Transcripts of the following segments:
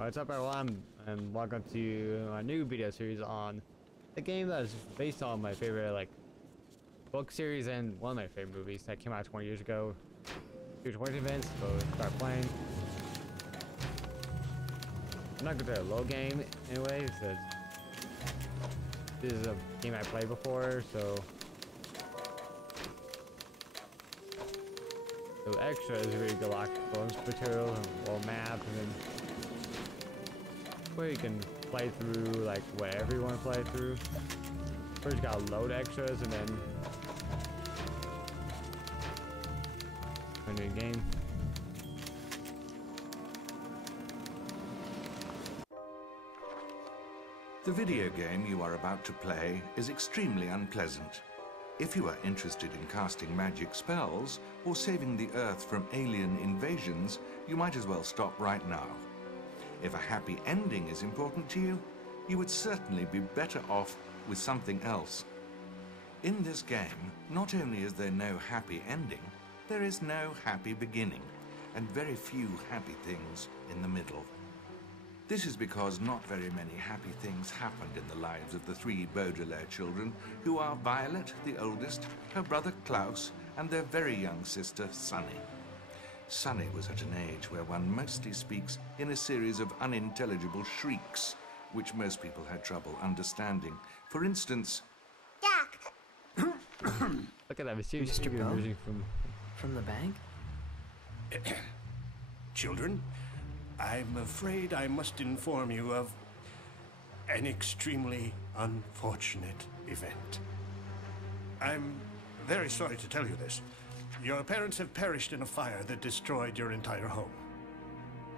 What's up everyone, and welcome to a new video series on a game that is based on my favorite book series and one of my favorite movies that came out 20 years ago. Huge work events, so start playing. I'm not gonna do a low game anyway, because this is a game I played before, so extra is really good, like bonus material and world map, and then where you can play through like whatever you want to play through. First you gotta load extras and then a new game. The video game you are about to play is extremely unpleasant. If you are interested in casting magic spells or saving the Earth from alien invasions, you might as well stop right now. If a happy ending is important to you, you would certainly be better off with something else. In this game, not only is there no happy ending, there is no happy beginning, and very few happy things in the middle. This is because not very many happy things happened in the lives of the three Baudelaire children, who are Violet, the oldest, her brother Klaus, and their very young sister, Sunny. Sunny was at an age where one mostly speaks in a series of unintelligible shrieks, which most people had trouble understanding. For instance, Jack! Look at that mysterious figure emerging from the bank? Children, I'm afraid I must inform you of an extremely unfortunate event. I'm very sorry to tell you this. Your parents have perished in a fire that destroyed your entire home.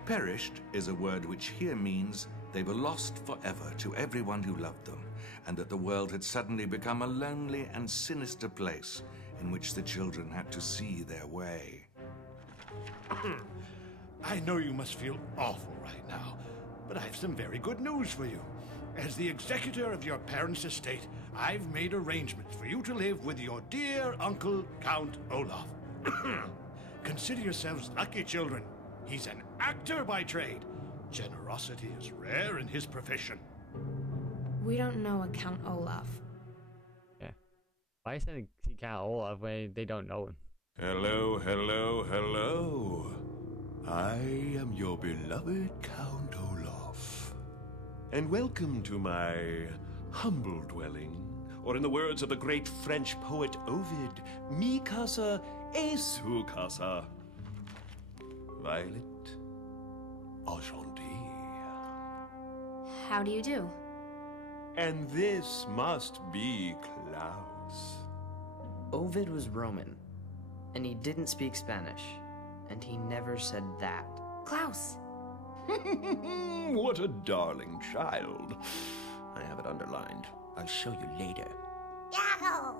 perished is a word which here means they were lost forever to everyone who loved them, and that the world had suddenly become a lonely and sinister place in which the children had to see their way. I know you must feel awful right now, but I have some very good news for you. As the executor of your parents' estate, I've made arrangements for you to live with your dear uncle, Count Olaf. Consider yourselves lucky, children. He's an actor by trade. Generosity is rare in his profession. We don't know a Count Olaf. Yeah. Why is that see Count Olaf when they don't know him? Hello, hello, hello. I am your beloved Count Olaf. And welcome to my humble dwelling, or in the words of the great French poet Ovid, mi casa et su casa. Violet, enchanté. How do you do? And this must be Klaus. Ovid was Roman, and he didn't speak Spanish, and he never said that. Klaus! What a darling child. I have it underlined. I'll show you later. Yahoo!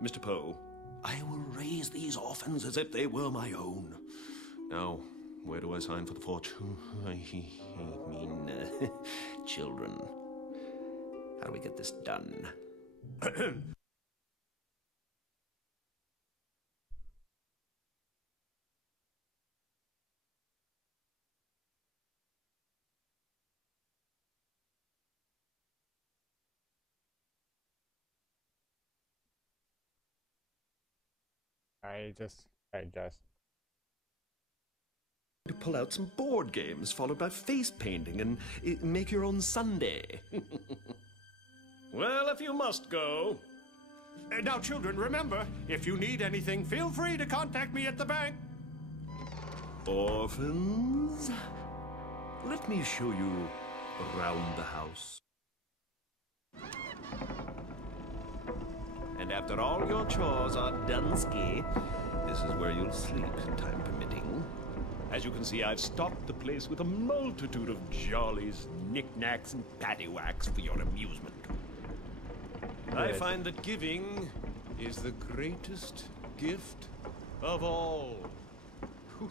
Mr. Poe, I will raise these orphans as if they were my own. Now, where do I sign for the fortune? Children. How do we get this done? I just To pull out some board games, followed by face painting, and make your own sundae. Well, if you must go. Now, children, remember, if you need anything, feel free to contact me at the bank. Orphans, let me show you around the house. And after all your chores are done, this is where you'll sleep, time permitting. As you can see, I've stocked the place with a multitude of jollies, knickknacks, and paddywhacks for your amusement. I find that giving is the greatest gift of all. Whew.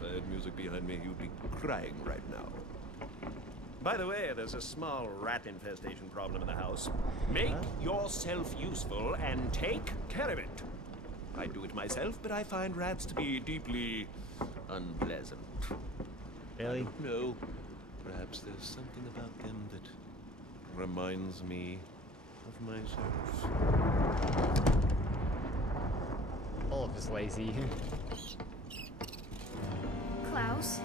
If I had music behind me, you'd be crying right now. By the way, there's a small rat infestation problem in the house. Make yourself useful and take care of it. I do it myself, but I find rats to be deeply unpleasant. Really? I don't know. Perhaps there's something about them that reminds me of myself. Olaf is lazy. Klaus,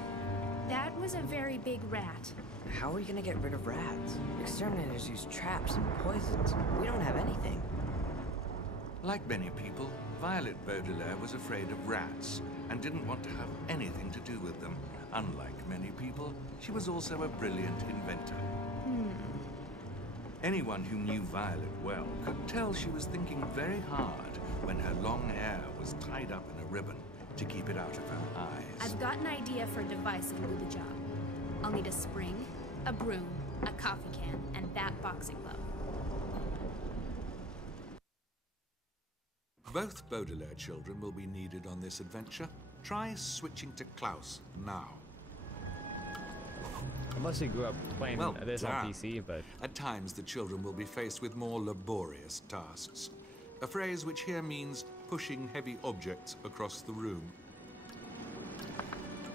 that was a very big rat. How are we gonna get rid of rats? Exterminators use traps and poisons. We don't have anything. Like many people, Violet Baudelaire was afraid of rats and didn't want to have anything to do with them. Unlike many people, she was also a brilliant inventor. Anyone who knew Violet well could tell she was thinking very hard when her long hair was tied up in a ribbon to keep it out of her eyes. I've got an idea for a device that'll do the job. I'll need a spring, a broom, a coffee can, and that boxing glove. Both Baudelaire children will be needed on this adventure. Try switching to Klaus now. I mostly grew up playing this on PC, but at times the children will be faced with more laborious tasks. A phrase which here means pushing heavy objects across the room.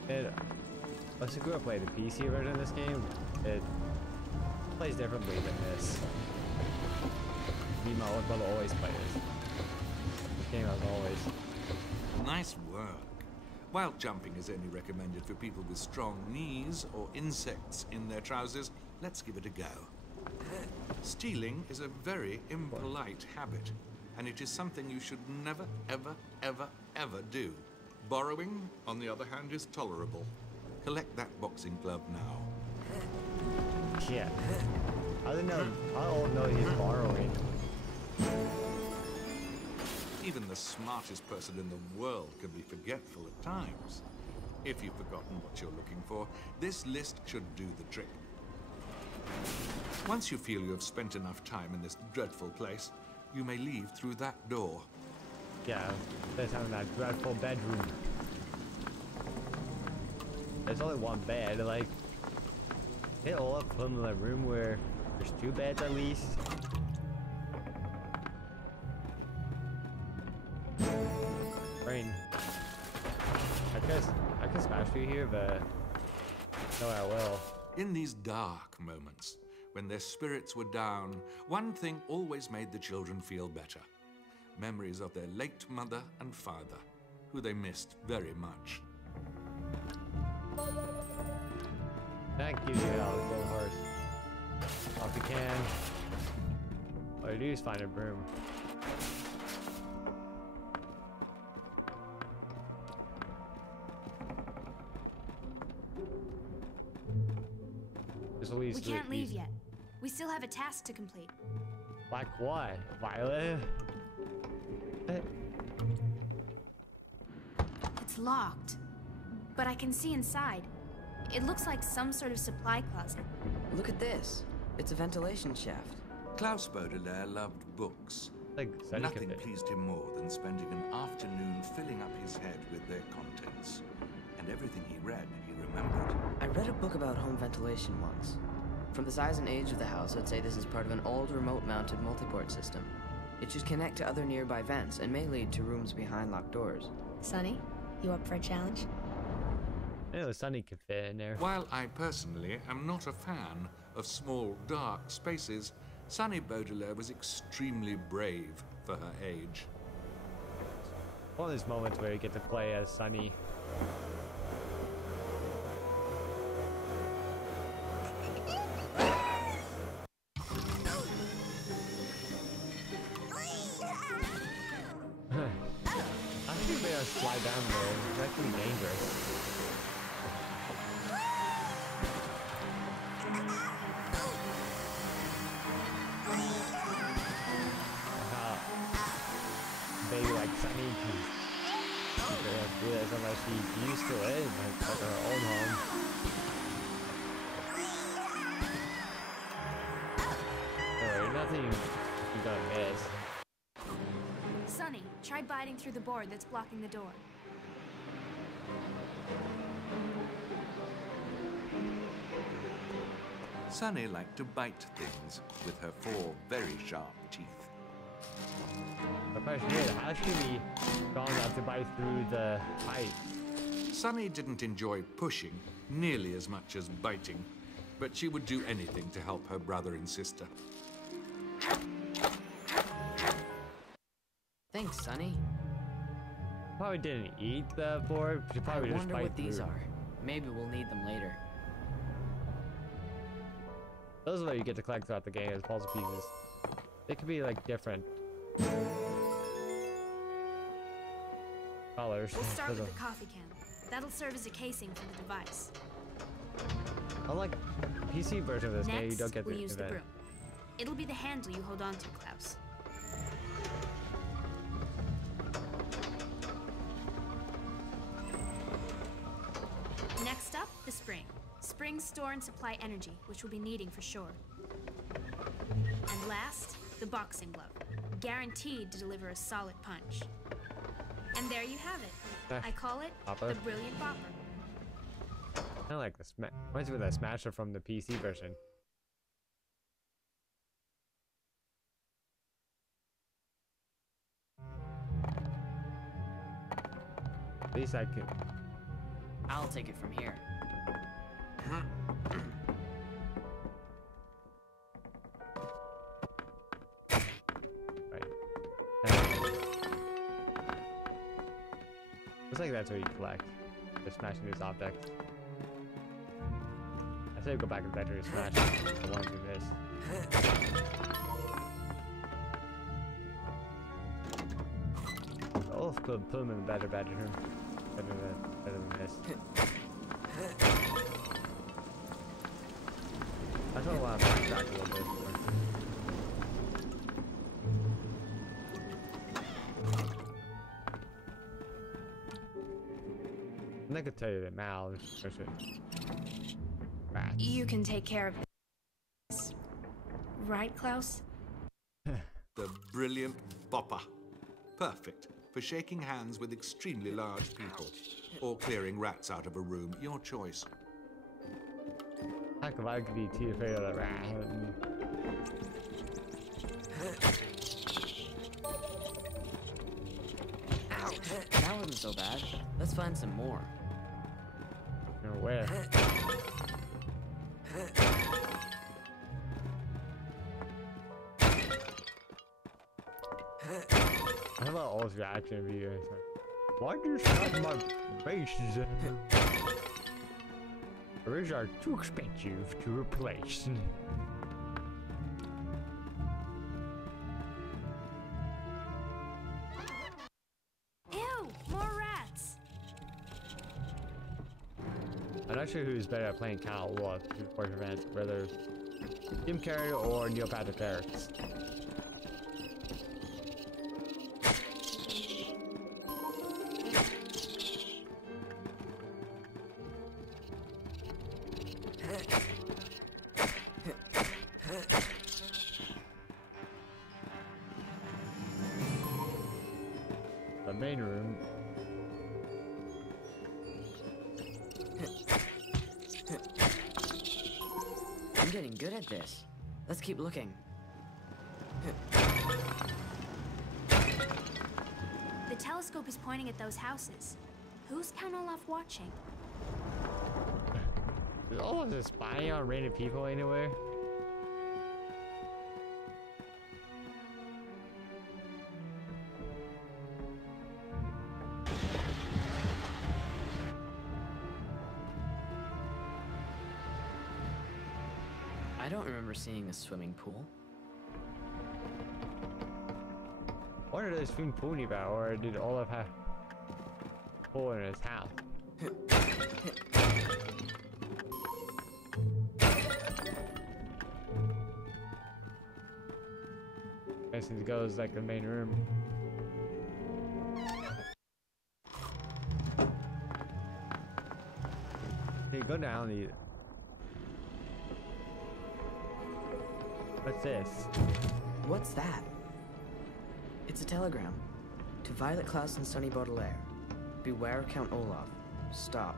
I mostly grew up playing the PC version of this game. It plays differently than this. Me and my older brother always play this. This game as always. Nice work. While jumping is only recommended for people with strong knees or insects in their trousers, let's give it a go. Stealing is a very impolite habit, and it is something you should never, ever, ever, ever do. Borrowing, on the other hand, is tolerable. Collect that boxing glove now. Yeah. I don't know. I don't know he's borrowing. Even the smartest person in the world can be forgetful at times. If you've forgotten what you're looking for, this list should do the trick. Once you feel you have spent enough time in this dreadful place, you may leave through that door. Yeah, there's having that dreadful bedroom. There's only one bed, like... Hit Olaf put him in a room where there's two beds at least. Rain. I could smash through here, but no, I will. In these dark moments, when their spirits were down, one thing always made the children feel better. Memories of their late mother and father, who they missed very much. Thank you, gold horse. Off you can. All you do is find a broom. We can't leave yet. We still have a task to complete. Like what? Violet? It's locked, but I can see inside. It looks like some sort of supply closet. Look at this. It's a ventilation shaft. Klaus Baudelaire loved books. Like, Nothing pleased him more than spending an afternoon filling up his head with their contents. And everything he read, he remembered. I read a book about home ventilation once. From the size and age of the house, I'd say this is part of an old remote-mounted multiport system. It should connect to other nearby vents and may lead to rooms behind locked doors. Sonny, you up for a challenge? I know Sunny could fit in there. While I personally am not a fan of small, dark spaces, Sunny Baudelaire was extremely brave for her age. One of those moments where you get to play as Sunny. I think they slide down there. That could be dangerous. Baby like Sunny can do this unless she's used to it, like her own home. Alright, nothing you gotta miss. Sonny, try biting through the board that's blocking the door. Sunny liked to bite things with her 4 very sharp teeth. The question is, how should we strong enough to bite through the pipe? Sunny didn't enjoy pushing, nearly as much as biting, but she would do anything to help her brother and sister. Thanks, Sonny. Probably didn't eat the board. She probably I just wonder bite what these through. are. Maybe we'll need them later. Those are what you get to collect throughout the game as puzzle pieces. They could be like different colors. We'll start with the coffee can. That'll serve as a casing for the device. Unlike PC version of this game, you Next, don't get we'll the use the event. broom. It'll be the handle you hold on to, Klaus. Next up, the spring. Springs store and supply energy, which we'll be needing for sure. And last, the boxing glove. Guaranteed to deliver a solid punch. And there you have it. I call it Bopper. the Brilliant Bopper. I like the reminds me of the Smasher from the PC version. At least I can. I'll take it from here. Right. Looks like that's what you collect. Just smashing these objects. I say go back in the bedroom and smash the ones we missed. Oh, put them in the better bedroom. Better than this. I just want to backtrack a little bit more. And I could tell you that Mal is such a rat. You can take care of this. Right, Klaus? The Brilliant Bopper. Perfect for shaking hands with extremely large people or clearing rats out of a room. Your choice. How come I could be too afraid of that rat? Ouch! That wasn't so bad. Let's find some more. You know where? How about Olaf's reaction video? It's like, why'd you slap my bases? These are too expensive to replace. Ew! More rats! I'm not sure who's better at playing Count Olaf for events, whether Jim Carrey or Neil Patrick Harris. The main room. I'm getting good at this. Let's keep looking. The telescope is pointing at those houses. Who's Count Olaf watching? Is Olaf just spying on random people anywhere? I don't remember seeing a swimming pool. What are those swimming pool about, or did Olaf have a pool in his house? Guessing it goes like the main room. Hey, go down. What's this? What's that? It's a telegram. To Violet Klaus and Sonny Baudelaire. Beware Count Olaf. Stop.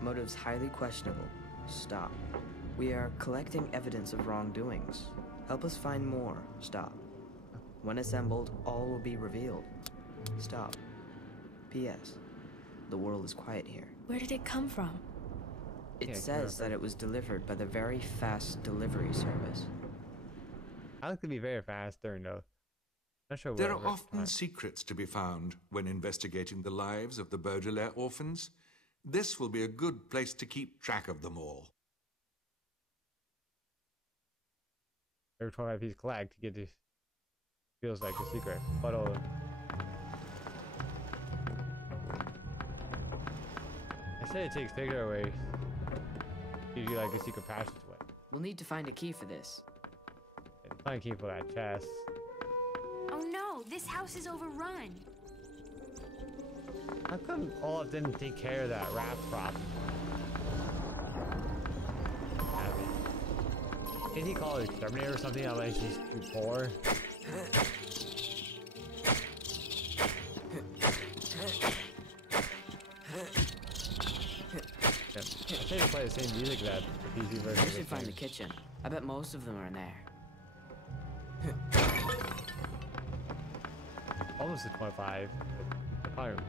Motives highly questionable. Stop. We are collecting evidence of wrongdoings. Help us find more. Stop. When assembled, all will be revealed. Stop. P.S. The world is quiet here. Where did it come from? It Yeah, says that it was delivered by the Very Fast Delivery Service. I like to be very fast during though. Not sure There where, are often secrets to be found when investigating the lives of the Baudelaire orphans. This will be a good place to keep track of them all. every 25 piece collect to get this. Feels like a secret. But I said it takes picture away. Gives you like a secret passageway. We'll need to find a key for this. Find a key for that chest. Oh no, this house is overrun. How come Olaf didn't take care of that rat problem? Did he call it exterminator or something? Unless he's too poor. I think they play the same music that the PC version. We should find the kitchen. I bet most of them are in there. Almost at 25. Probably.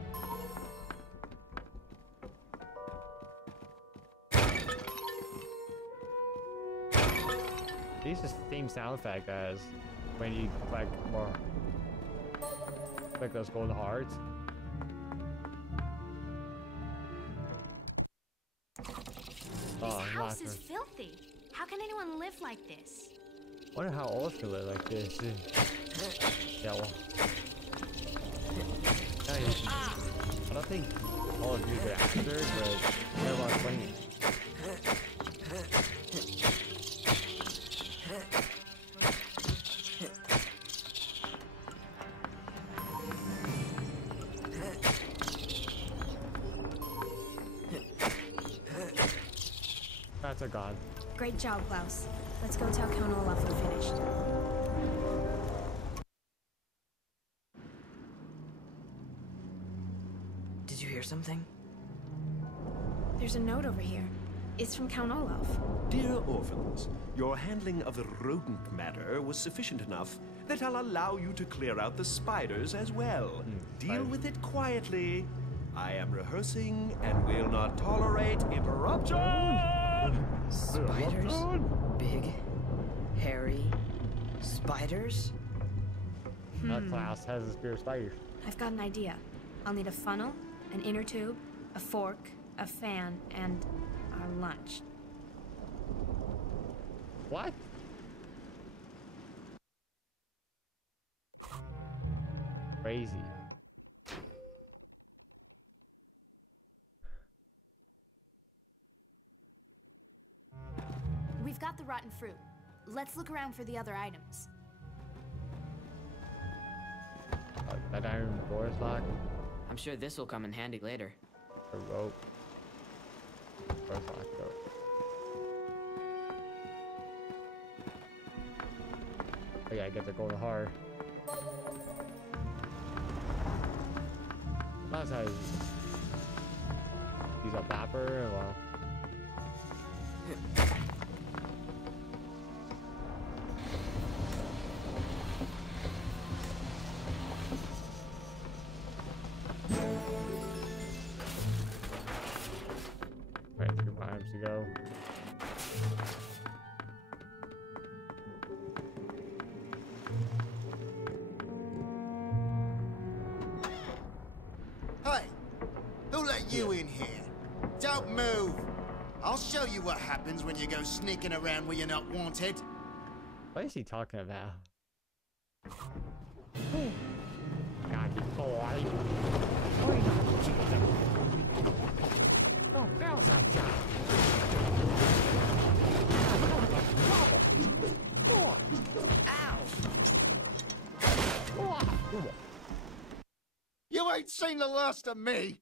These just the same sound effect as when you collect more. Like those gold hearts. This house is filthy. How can anyone live like this? I wonder how Olaf could live like this. Yeah, well. I don't think Olaf is a good actor, but they're about cleaning. That's a god. Great job, Klaus. Let's go tell Count Olaf we're finished. Did you hear something? There's a note over here. It's from Count Olaf. Dear orphans, your handling of the rodent matter was sufficient enough that I'll allow you to clear out the spiders as well. Deal with it quietly. I am rehearsing and will not tolerate interruption. Spiders? Big, hairy spiders? Klaus has a spear of spiders. I've got an idea. I'll need a funnel, an inner tube, a fork, a fan, and our lunch. What? Crazy. We've got the rotten fruit. Let's look around for the other items. That iron door is locked. I'm sure this will come in handy later. A rope. Door's locked though. Oh yeah, I get the golden heart. That's how he's a bopper. Well. Right, 3 more items to go. Hey, who let you in here? Don't move. I'll show you what happens when you go sneaking around where you're not wanted. What is he talking about? God, he's boy. Oh, girls are job. You ain't seen the last of me.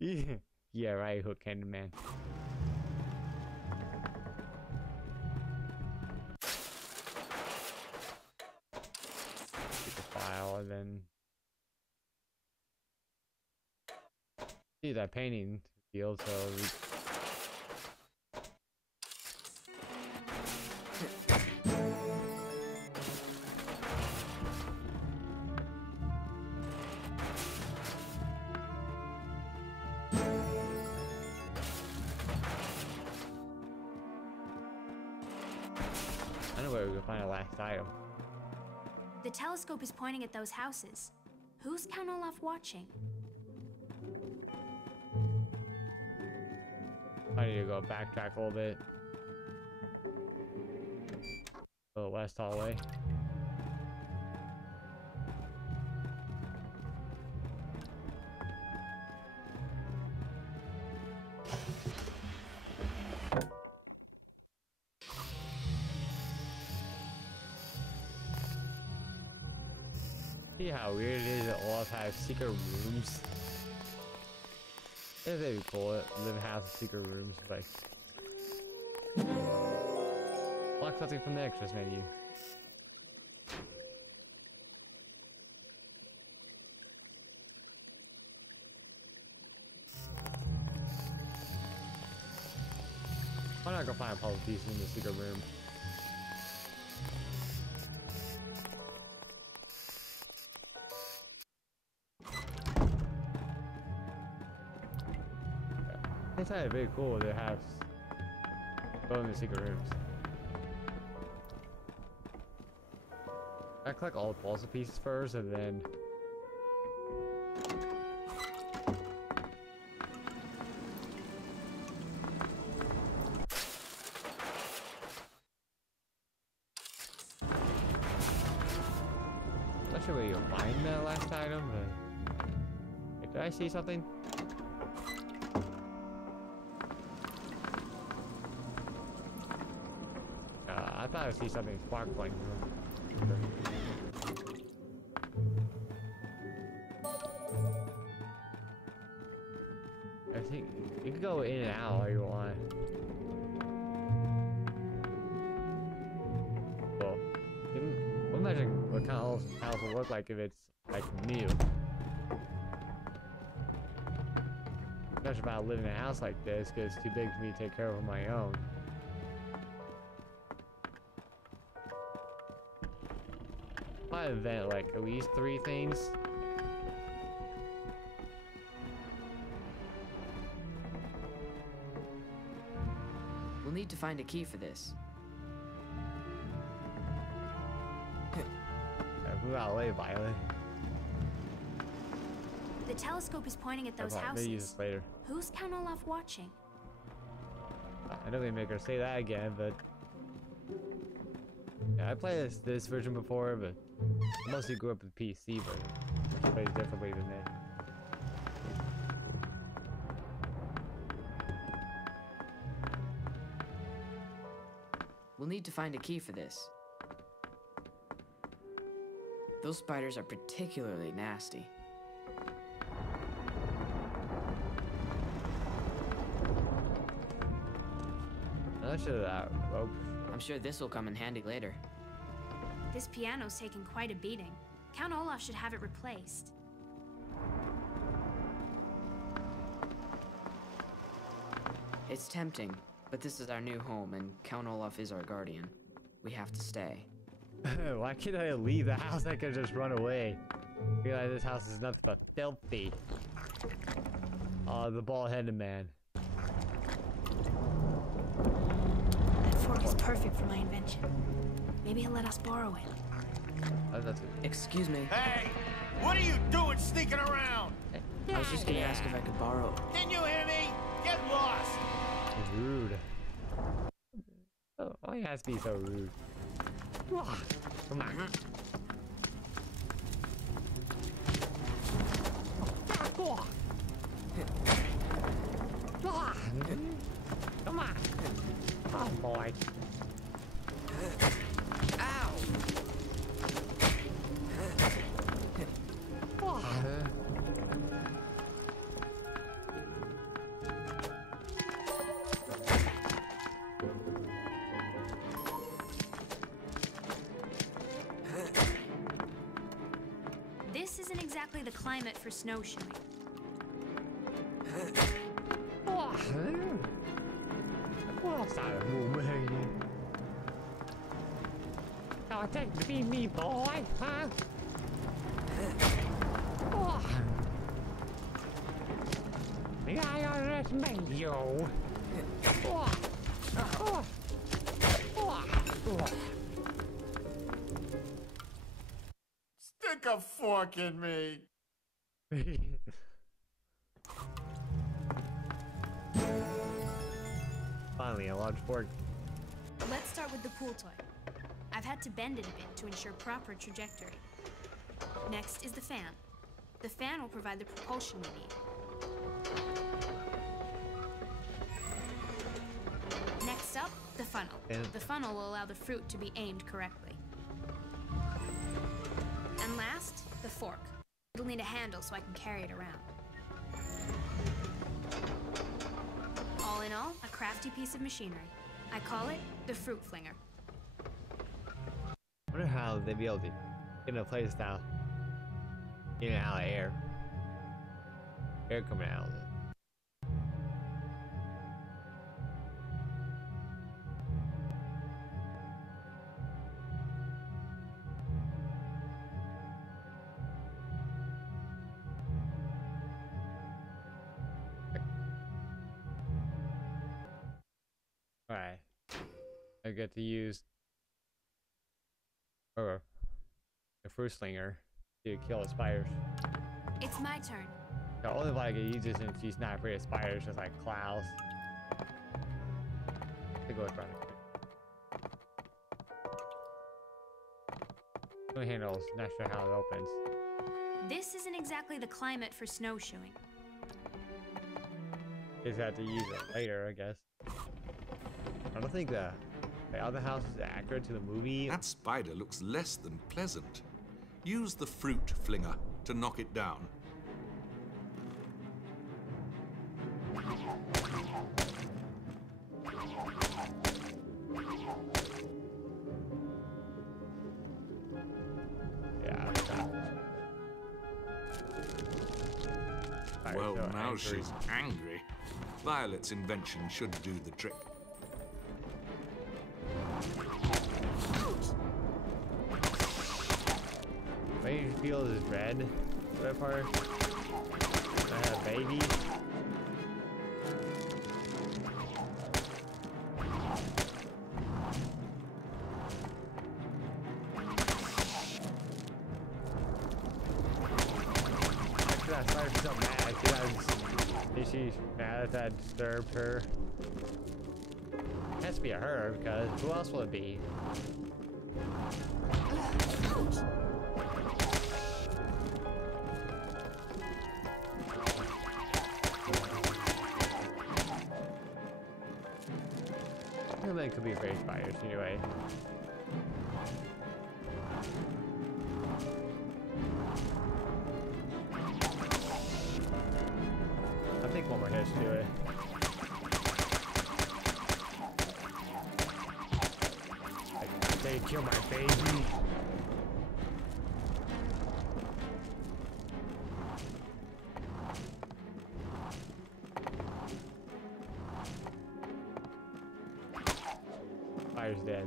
Yeah, right, Hook-handed man. Get the file and then see that painting field. So I know where we can find a last item. The telescope is pointing at those houses. Who's Count Olaf watching? I need to go backtrack a little bit. Go the west hallway. See how weird it is that Olaf has secret rooms? If they would call it, live in a house with secret rooms, like block something from the extras menu. Why not go find a puzzle piece in the secret room? It's kind of very cool to have go in the secret rooms. I collect all the puzzle pieces first, and then not sure where you'll find that last item, but wait, did I see something? I thought I see something sparkling. I think you can go in and out all you want. Well, imagine what kind of house will look like if it's like new. Imagine if I live in a house like this because it's too big for me to take care of on my own. I invent like at least 3 things. We'll need to find a key for this. Move out of the way, Violet. The telescope is pointing at those Maybe use houses. this later. Who's Count Olaf watching? I don't even make her say that again, but yeah, I played this version before, but I mostly grew up with PC version, which plays differently than me. We'll need to find a key for this. Those spiders are particularly nasty. Not sure that rope. I'm sure this will come in handy later. This piano's taken quite a beating. Count Olaf should have it replaced. It's tempting, but this is our new home, and Count Olaf is our guardian. We have to stay. Why can't I leave the house? I could just run away. Realize this house is nothing but filthy. Oh, the bald-headed man. That fork is perfect for my invention. Maybe he'll let us borrow it. Oh, that's good. Excuse me. Hey! What are you doing sneaking around? I was just gonna ask if I could borrow. Didn't you hear me? Get lost! Rude. Oh, why has to be so rude? Come on. Come on. Oh boy. Ow! This isn't exactly the climate for snowshoeing. Oh, take to be me, boy, huh? Oh. May I underestimate you? Oh. Oh. Oh. Oh. Stick a fork in me. Finally, a large fork. Let's start with the pool toy. I've had to bend it a bit to ensure proper trajectory. Next is the fan. The fan will provide the propulsion we need. Next up, the funnel. The funnel will allow the fruit to be aimed correctly. And last, the fork. It'll need a handle so I can carry it around. All in all, a crafty piece of machinery. I call it the fruit flinger. I wonder how they'd be able to get in a place now. In and out of air. Air coming out of it. Alright. I get to use the fruit slinger to kill the spiders. It's my turn. The only way I can use it since she's not afraid of spiders, just like clouds. To go around it. Two handles, not sure how it opens. This isn't exactly the climate for snowshoeing. Just have to use it later, I guess. I don't think the other house is accurate to the movie. That spider looks less than pleasant. Use the fruit flinger to knock it down. Yeah. Well, so now angry. she's angry. Violet's invention should do the trick. Playing field is red. That part. I have baby. That spider's so mad. She's mad that disturbed her. It has to be a her, because who else will it be? It could be great spiders anyway. I think one more hit should do it. They kill my baby. Fire's dead.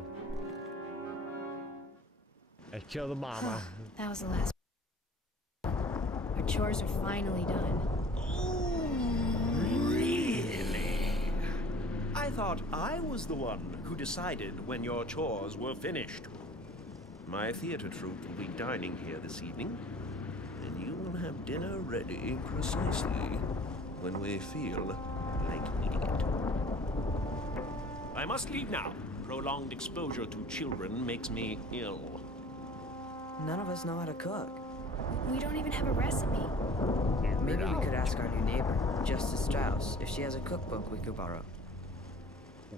I killed the mama. That was the last. Our chores are finally done. Really? I thought I was the one who decided when your chores were finished. My theater troupe will be dining here this evening, and you will have dinner ready precisely when we feel like eating it. I must leave now. Prolonged exposure to children makes me ill. None of us know how to cook. We don't even have a recipe. Maybe we could ask our new neighbor, Justice Strauss, if she has a cookbook we could borrow.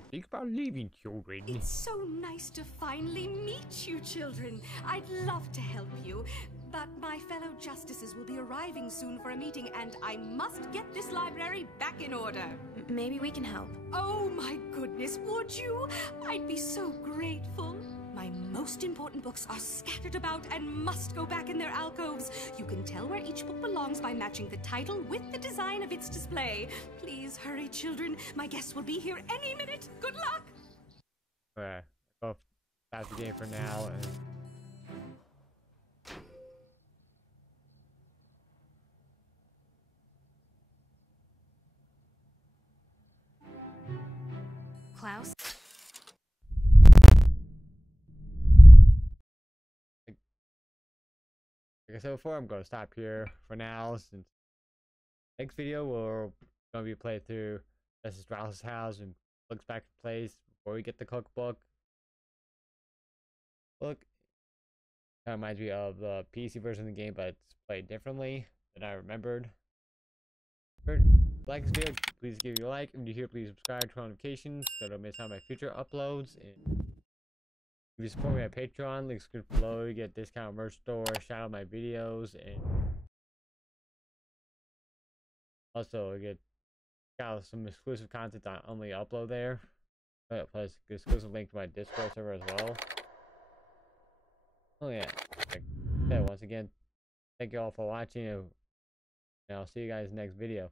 Think about leaving, children. It's so nice to finally meet you, children. I'd love to help you, but my fellow justices will be arriving soon for a meeting, and I must get this library back in order. Maybe we can help. Oh my goodness, would you? I'd be so grateful. My most important books are scattered about and must go back in their alcoves. You can tell where each book belongs by matching the title with the design of its display. Please hurry, children. My guests will be here any minute. Good luck! Alright, I'll stop the game for now. Klaus? like I said before, I'm going to stop here for now, since next video we're going to be playing through Mrs. Rouse's house and looks back in place before we get the cookbook. Look, kind of reminds me of the PC version of the game, but it's played differently than I remembered. If you like this video, please give you a like, and if you're here, please subscribe, turn on notifications so don't miss out on my future uploads. And if you support me on Patreon, links below, you get discount merch store, shout out my videos, and also you get some exclusive content I only upload there. Plus exclusive link to my Discord server as well. Oh yeah, once again, thank you all for watching, and I'll see you guys next video.